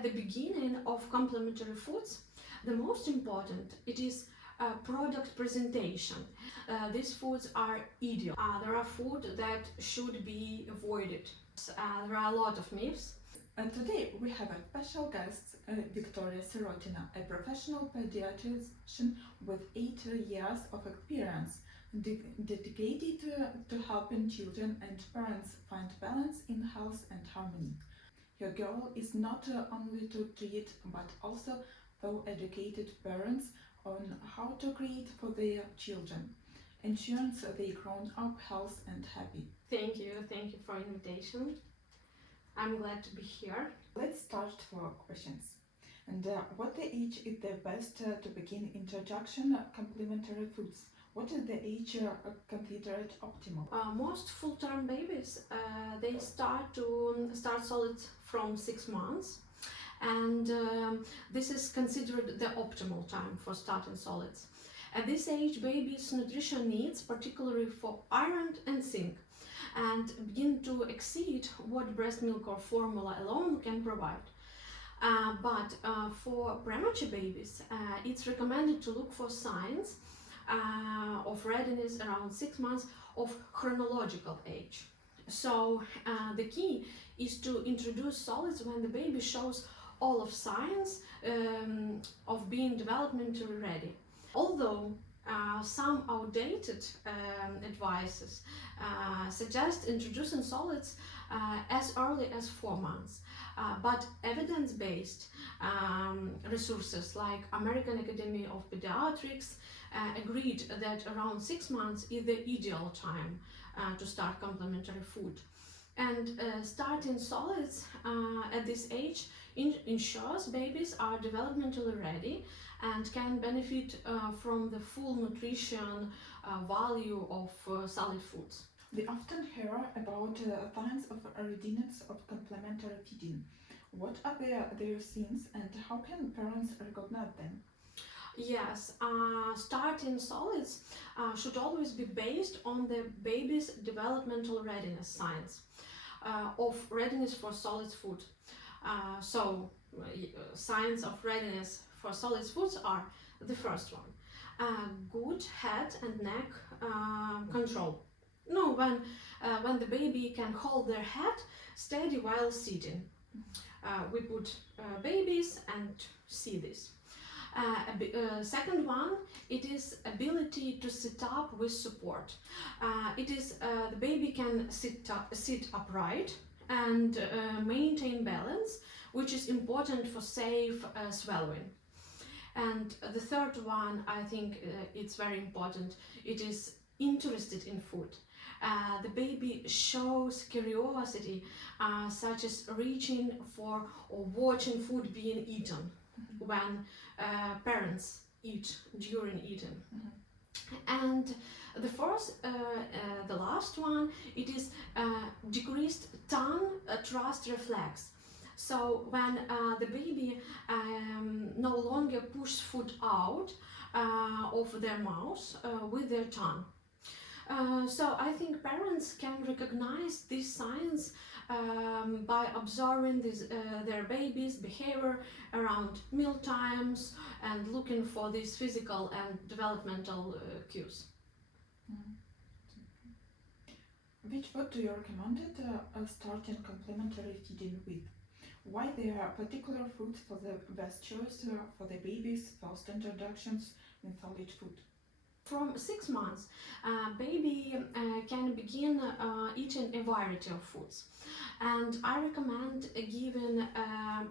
at the beginning of complementary foods, the most important, it is product presentation. These foods are ideal. There are food that should be avoided. There are a lot of myths. And today we have a special guest, Viktoriia Syrotina, a professional pediatrician with 8 years of experience, dedicated to helping children and parents find balance in health and harmony. Her goal is not only to treat, but also to educate parents on how to create for their children, ensuring they grown up healthy and happy. Thank you for invitation. I'm glad to be here. Let's start for questions. And what age is the best to begin introduction complementary foods? What is the age considered optimal? Most full-term babies, they start solids from 6 months, and this is considered the optimal time for starting solids. At this age, babies' nutrition needs, particularly for iron and zinc, and begin to exceed what breast milk or formula alone can provide. But for premature babies, it's recommended to look for signs of readiness around 6 months of chronological age. So the key is to introduce solids when the baby shows all of signs of being developmentally ready. Although some outdated advices suggest introducing solids as early as 4 months, but evidence-based resources like American Academy of Pediatrics agreed that around 6 months is the ideal time to start complementary food. And starting solids at this age ensures babies are developmentally ready and can benefit from the full nutrition value of solid foods. We often hear about signs of readiness of complementary feeding. What are their signs and how can parents recognize them? Yes, starting solids should always be based on the baby's developmental readiness signs of readiness for solid food. Signs of readiness for solid foods are the first one, good head and neck control. No, when the baby can hold their head steady while sitting. We put babies and see this. Second one, it is ability to sit up with support. It is the baby can sit upright and maintain balance, which is important for safe swallowing. And the third one, I think it's very important, it is interested in food. The baby shows curiosity, such as reaching for or watching food being eaten when parents eat during eating. And the fourth, the last one, it is decreased tongue thrust reflex. So when the baby no longer pushes food out of their mouth with their tongue. So I think parents can recognize these signs by observing their baby's behavior around meal times and looking for these physical and developmental cues. Which food do you recommend starting complementary feeding with? Why there are particular foods for the best choice for the baby's first introductions in solid food? From 6 months, baby can begin eating a variety of foods, and I recommend giving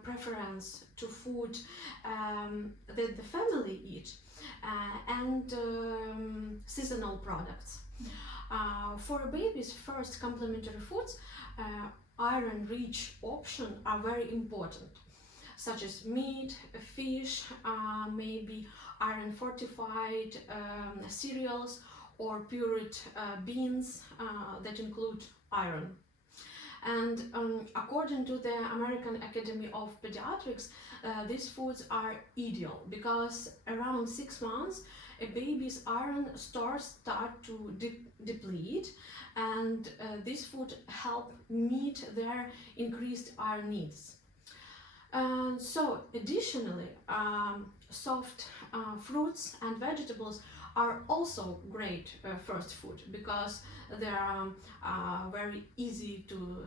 preference to food that the family eat and seasonal products. For a baby's first complementary foods, iron-rich options are very important, such as meat, fish, maybe iron-fortified cereals or pureed beans that include iron. And according to the American Academy of Pediatrics, these foods are ideal because around 6 months a baby's iron stores start to deplete, and this food help meet their increased iron needs. So additionally, soft fruits and vegetables are also great first food because they are very easy to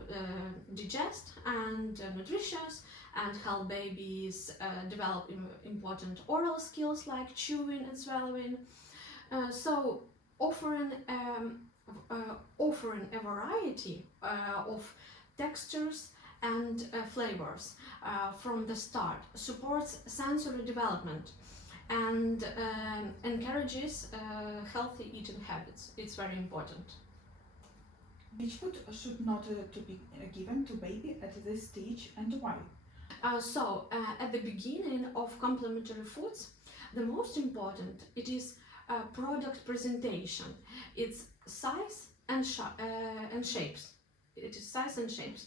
digest and nutritious, and help babies develop important oral skills like chewing and swallowing. So offering a variety of textures and flavors from the start supports sensory development and encourages healthy eating habits. It's very important. Which food should not to be given to baby at this stage and why? At the beginning of complementary foods, the most important it is product presentation. It's size and shapes. It is size and shapes.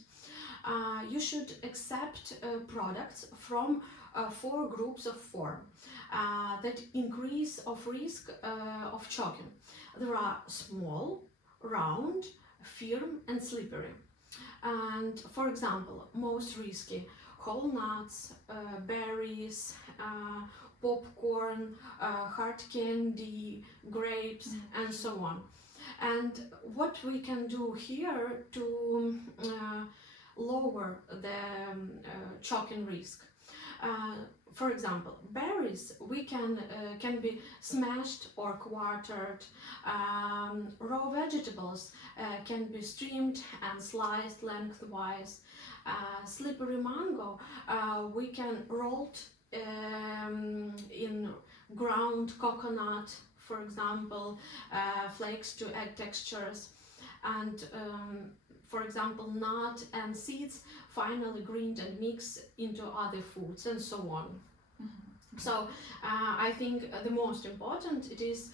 You should accept products from 4 groups of 4 that increase of risk of choking. There are small, round, firm and slippery. And for example, most risky: whole nuts, berries, popcorn, hard candy, grapes, and so on. And what we can do here to lower the choking risk. For example, berries can be smashed or quartered. Raw vegetables can be steamed and sliced lengthwise. Slippery mango we can roll in ground coconut, for example, flakes to add textures, and for example, nut and seeds finally grind and mix into other foods, and so on. Mm-hmm. So I think the most important it is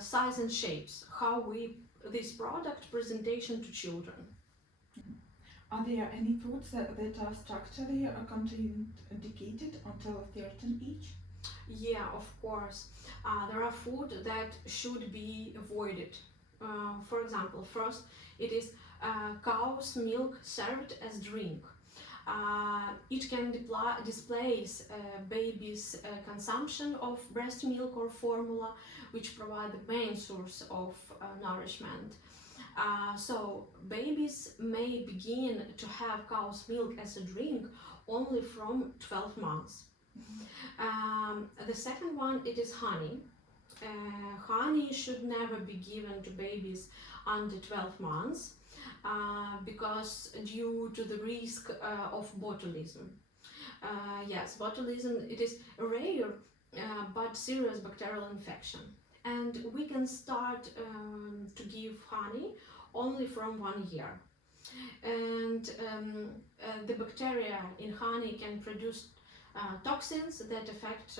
size and shapes, how we this product presentation to children. Are there any foods that are structurally contraindicated until 13 age? Yeah, of course. There are food that should be avoided. For example, first it is cow's milk served as drink. It can displace baby's consumption of breast milk or formula, which provide the main source of nourishment. So babies may begin to have cow's milk as a drink only from 12 months. The second one, it is honey. Honey should never be given to babies under 12 months because due to the risk of botulism. Yes, botulism, it is a rare but serious bacterial infection. And we can start to give honey only from 1 year. And the bacteria in honey can produce toxins that affect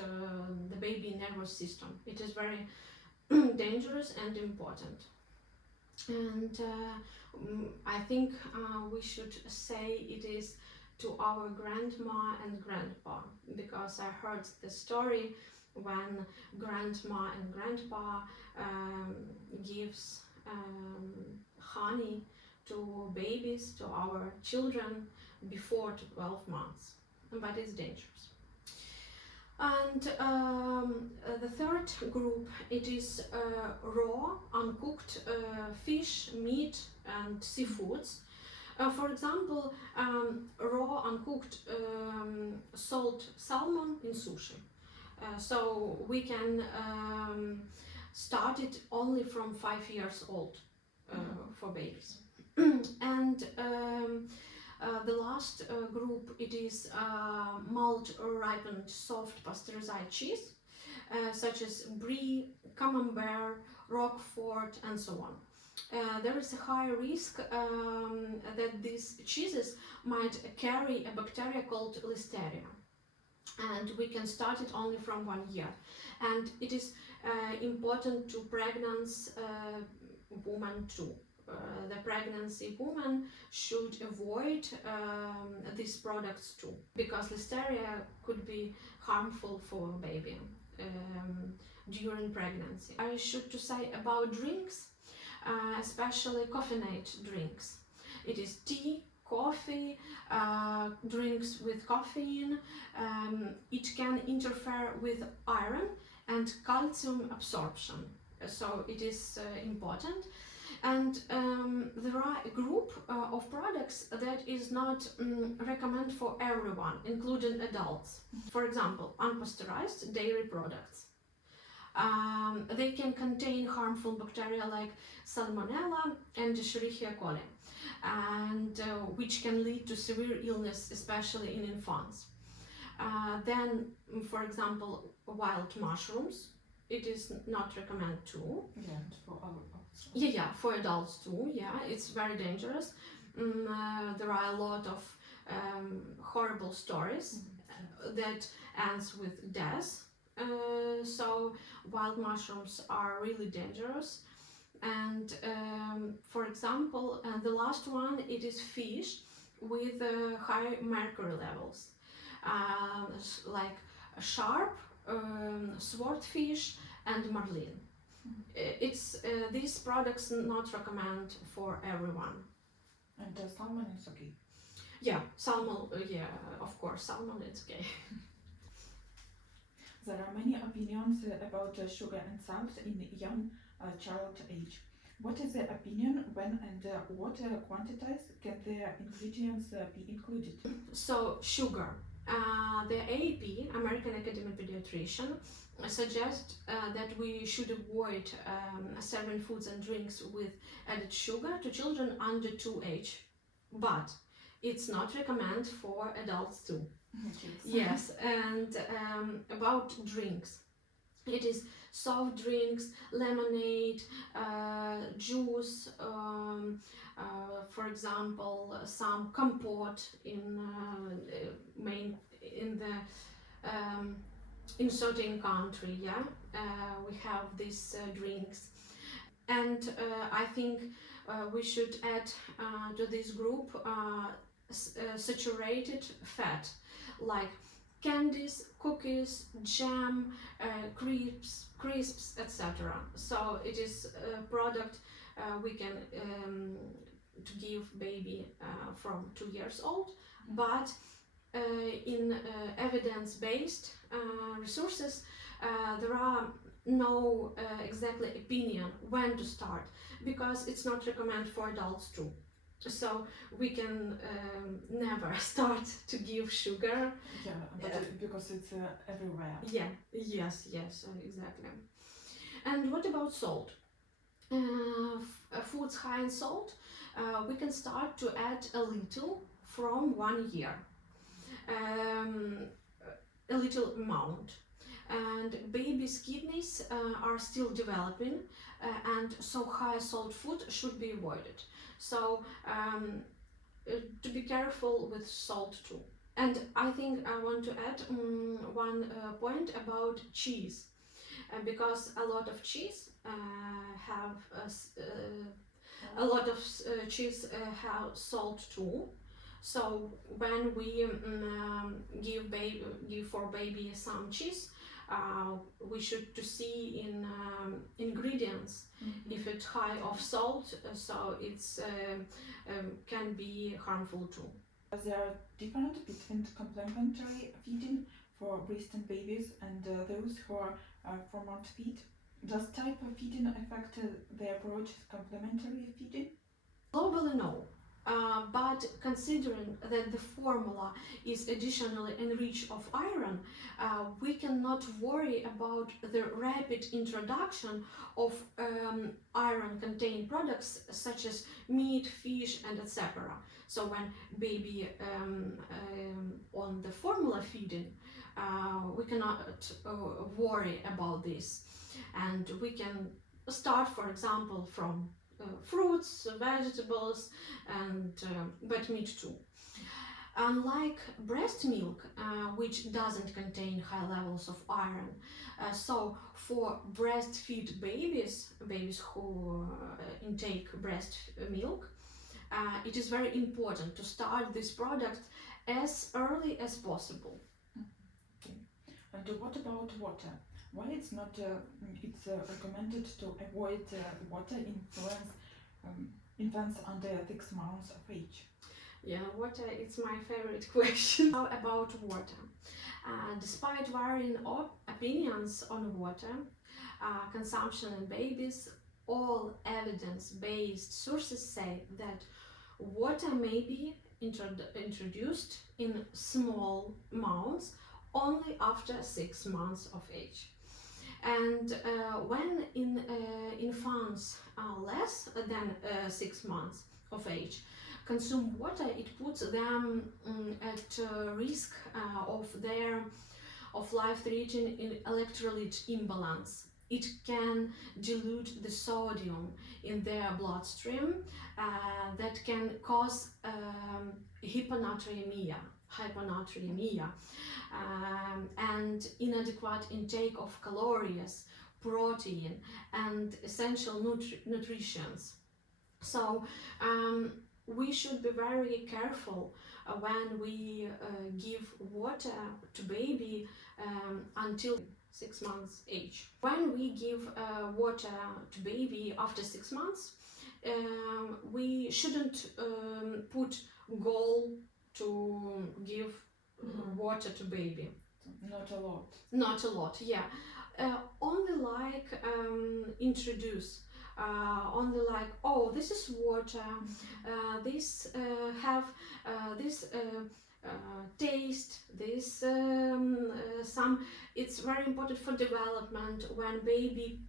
the baby nervous system. It is very dangerous and important. And I think we should say it is to our grandma and grandpa, because I heard the story when grandma and grandpa gives honey to babies, to our children before 12 months, but it's dangerous. And the third group, it is raw, uncooked fish, meat and seafoods. For example, raw, uncooked salt salmon in sushi. So we can start it only from 5 years old for babies. And the last group, it is malt-ripened soft pasteurized cheese, such as brie, camembert, roquefort, and so on. There is a high risk that these cheeses might carry a bacteria called listeria, and we can start it only from 1 year. And it is important to pregnant women too. The pregnancy woman should avoid these products too, because listeria could be harmful for a baby during pregnancy. I should to say about drinks, especially caffeinated drinks. It is tea, coffee, drinks with caffeine. It can interfere with iron and calcium absorption, so it is important. And there are a group of products that is not recommended for everyone, including adults. For example, unpasteurized dairy products. They can contain harmful bacteria like Salmonella and Escherichia coli, and which can lead to severe illness, especially in infants. Then, for example, wild mushrooms. It is not recommended too. Yeah, and for our also. Yeah, for adults too. Yeah, it's very dangerous. There are a lot of horrible stories that ends with death. So wild mushrooms are really dangerous. And for example, the last one, it is fish with high mercury levels, like sharp, swordfish, and marlin. It's these products not recommend for everyone. And salmon is okay. Yeah, salmon. Yeah, of course, salmon. It's okay. There are many opinions about sugar and salt in young child age. What is the opinion when and what quantities can the ingredients be included? So sugar. The AAP, American Academy of Pediatrician, suggests that we should avoid serving foods and drinks with added sugar to children under 2 age, but it's not recommended for adults too. Yes, and about drinks, it is soft drinks, lemonade, juice, for example, some compote in certain country. Yeah, we have these drinks, and I think we should add to this group saturated fat, like candies, cookies, jam, crisps, etc. So it is a product we can to give baby from 2 years old, but in evidence-based resources there are no exactly opinion when to start, because it's not recommended for adults too. So we can never start to give sugar. Yeah, but because it's everywhere. Yeah, yes, exactly. And what about salt? Foods high in salt, we can start to add a little from 1 year, a little amount. And baby's kidneys are still developing, and so high salt food should be avoided. So to be careful with salt too. And I think I want to add one point about cheese, because a lot of cheese have have salt too. So when we give for baby some cheese, we should to see in ingredients if it's high of salt, so it's can be harmful too. There are different between complementary feeding for breastfeeding babies and those who are formula feed. Does type of feeding affect the approach to complementary feeding? Globally, no. But considering that the formula is additionally enriched of iron, we cannot worry about the rapid introduction of iron-containing products such as meat, fish, and etc. So when baby on the formula feeding, we cannot worry about this, and we can start, for example, from fruits, vegetables, and but meat too. Unlike breast milk, which doesn't contain high levels of iron, so for breastfeed babies who intake breast milk, it is very important to start this product as early as possible. Okay. And what about water? Why it's not it's recommended to avoid water influence infants under 6 months of age? Yeah, water, it's my favorite question. Now about water. Despite varying opinions on water consumption in babies, all evidence-based sources say that water may be introduced in small amounts only after 6 months of age. And when infants are less than 6 months of age consume water, it puts them at risk of life-threatening electrolyte imbalance. It can dilute the sodium in their bloodstream that can cause hyponatremia, and inadequate intake of calories, protein, and essential nutrients. So we should be very careful when we give water to baby until 6 months age. When we give water to baby after 6 months, we shouldn't put goal to give water to baby. Not a lot. Not a lot, yeah. Only like introduce. Only like, oh, this is water, this have this taste, this some. It's very important for development. When baby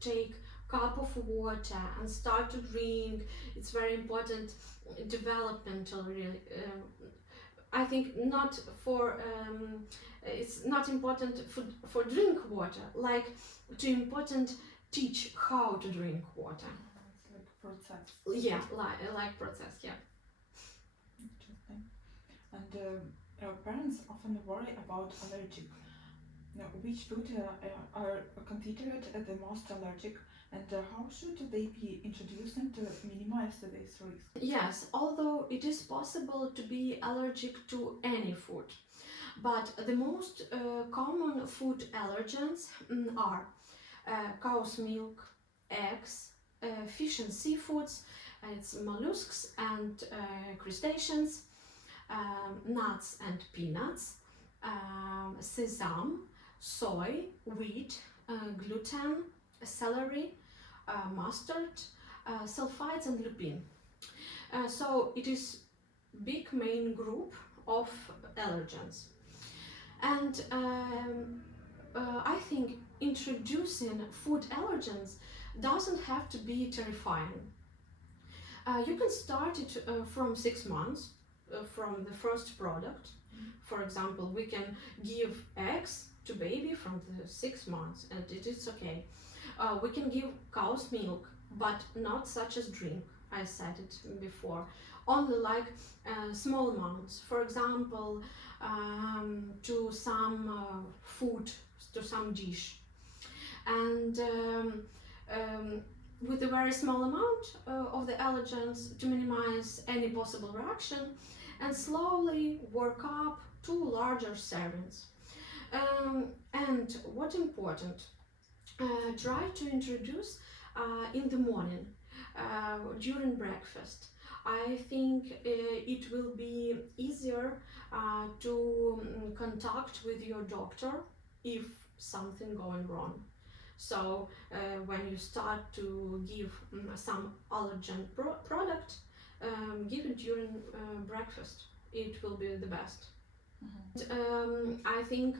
take cup of water and start to drink, it's very important developmental. I think not for it's not important for drink water, like too important teach how to drink water. It's like process. Yeah, like process, yeah. Interesting. And parents often worry about allergic. Now, which food are considered the most allergic, and how should they be introduced to minimize this risk? Yes, although it is possible to be allergic to any food, but the most common food allergens are cow's milk, eggs, fish and seafoods, it's mollusks and crustaceans, nuts and peanuts, sesame, soy, wheat, gluten, celery, mustard, sulfites and lupin. So it is big main group of allergens. And I think introducing food allergens doesn't have to be terrifying. You can start it from 6 months, from the first product. For example, we can give eggs to baby from the 6 months, and it is okay. We can give cow's milk, but not such as drink. I said it before. Only like small amounts. For example, to some food, to some dish. And with a very small amount of the allergens to minimize any possible reaction, and slowly work up to larger servings. And what important, try to introduce in the morning during breakfast. I think it will be easier to contact with your doctor if something going wrong. So when you start to give some allergen product, give it during breakfast. It will be the best. I think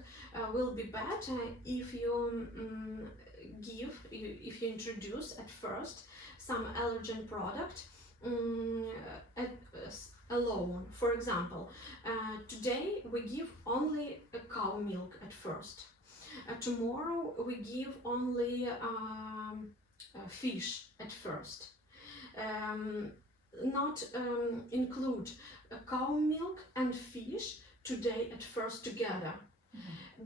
will be better if you if you introduce at first some allergen product alone. For example, today we give only a cow milk at first. Tomorrow we give only fish at first. Not include cow milk and fish today at first together,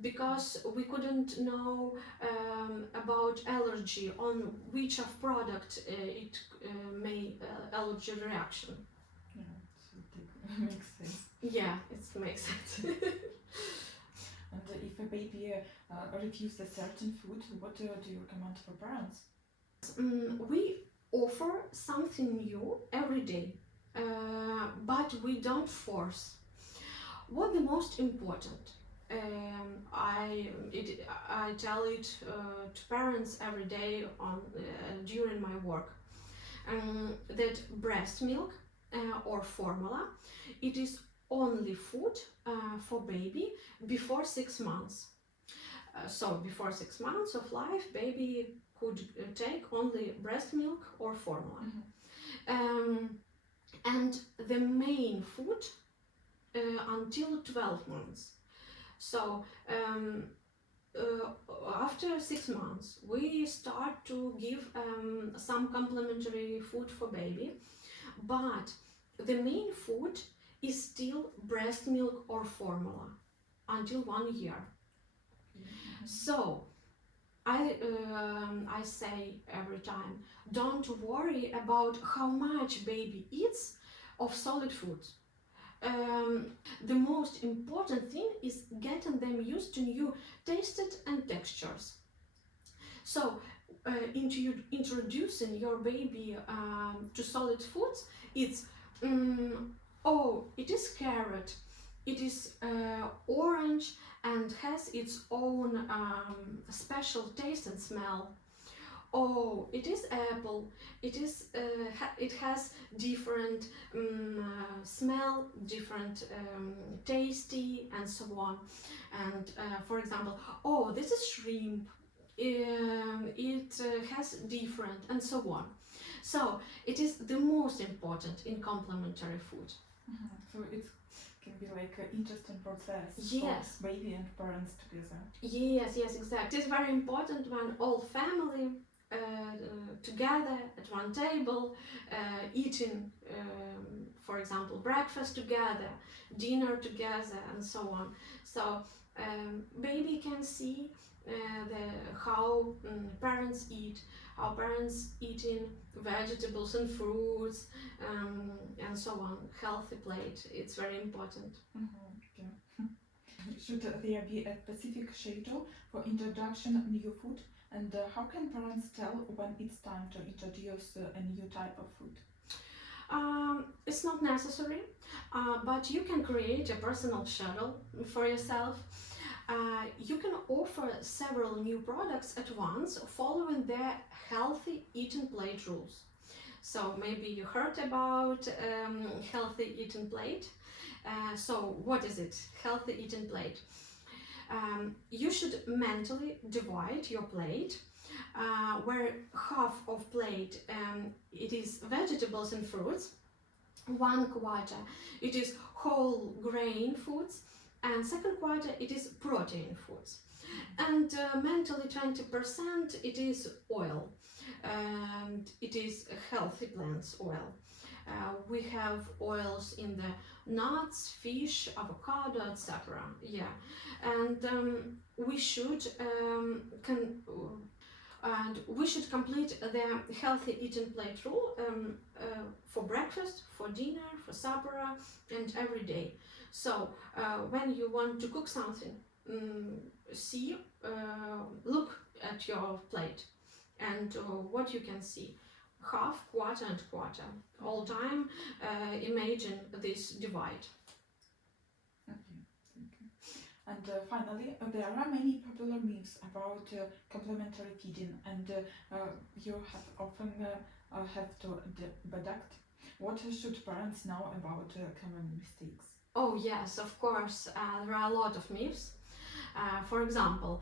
because we couldn't know about allergy on which of product it may allergy reaction. Yeah, it makes sense. Yeah, it makes sense. And if a baby refuses a certain food, what do you recommend for parents? We offer something new every day. but we don't force. What the most important? I tell it to parents every day during my work, that breast milk or formula, it is only food for baby before 6 months. So before 6 months of life, baby could take only breast milk or formula. And the main food until 12 months. So after 6 months, we start to give some complementary food for baby, but the main food is still breast milk or formula until 1 year. So I say every time, don't worry about how much baby eats of solid foods. The most important thing is getting them used to new tastes and textures. So introducing your baby to solid foods, it's it is carrot, it is orange and has its own special taste and smell. Oh, it is apple. It has different smell, different tasty, and so on. And for example, oh, this is shrimp. It has different, and so on. So it is the most important in complementary food. So it can be like an interesting process Yes. for baby and parents together. Yes, exactly. It is very important when all family together at one table, eating, for example, breakfast together, dinner together, and so on. So baby can see how parents eat, how parents eating vegetables and fruits, and so on. Healthy plate. It's very important. Okay. Should there be a specific schedule for introduction of new food? And how can parents tell when it's time to introduce a new type of food? It's not necessary, but you can create a personal schedule for yourself. You can offer several new products at once following their healthy eating plate rules. So maybe you heard about healthy eating plate. So what is it? Healthy eating plate. You should mentally divide your plate, where half of plate it is vegetables and fruits, 1/4 it is whole grain foods, and 2/4 it is protein foods, and mentally 20% it is oil, and it is healthy plants oil. We have oils in the nuts, fish, avocado, etc. Yeah, and we should complete the healthy eating plate rule for breakfast, for dinner, for supper, and every day. So when you want to cook something, look at your plate, and what you can see. Half, quarter, and quarter. All time, imagine this divide. Okay, thank you. And finally, there are many popular myths about complementary feeding, and you have often have to deduct. What should parents know about common mistakes? Oh yes, of course. There are a lot of myths. For example,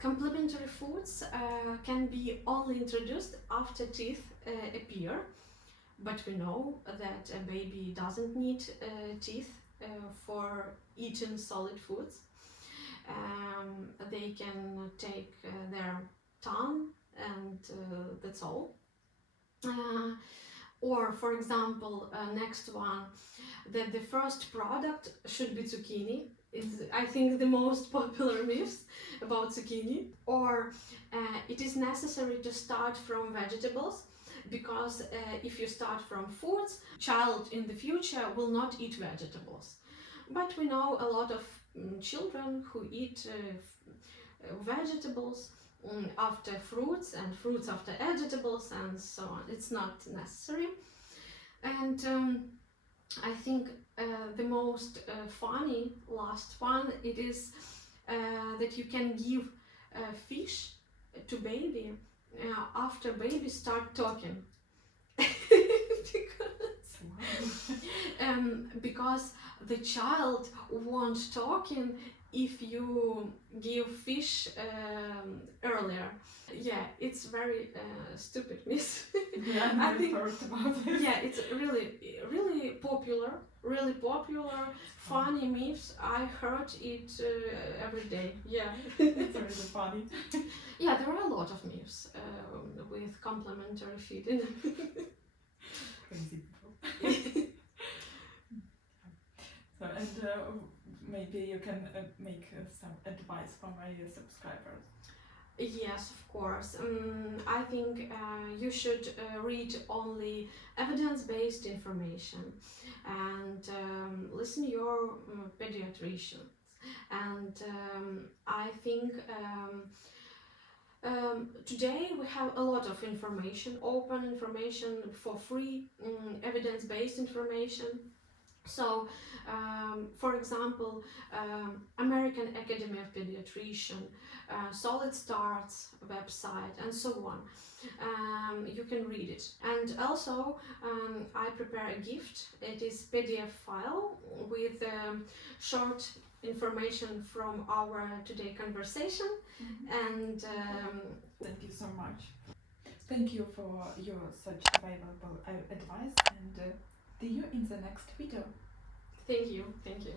complementary foods can be only introduced after teeth appear, but we know that a baby doesn't need teeth for eating solid foods. They can take their tongue, and that's all. Or, for example, next one, that the first product should be zucchini. It's, I think, the most popular myth about zucchini. Or it is necessary to start from vegetables, because if you start from foods, child in the future will not eat vegetables. But we know a lot of children who eat vegetables after fruits, and fruits after vegetables, and so on. It's not necessary. And I think the most funny last one, it is that you can give fish to baby after baby start talking. Because the child won't talking if you give fish earlier. Yeah, it's very stupid myth. Yeah, I I think- heard about it. Yeah, it's really popular, funny myths. I heard it every day. Yeah. It's really funny. Yeah, there are a lot of myths with complementary feeding. Crazy people. So, and maybe you can make some advice for my subscribers. Yes, of course. I think you should read only evidence-based information and listen your pediatricians. And I think today we have a lot of information, open information for free, evidence-based information. So, for example, American Academy of Pediatrician, Solid Starts website, and so on. You can read it. And also, I prepare a gift. It is PDF file with short information from our today conversation. And Thank you so much. Thank you for your such valuable advice, and see you in the next video. thank you.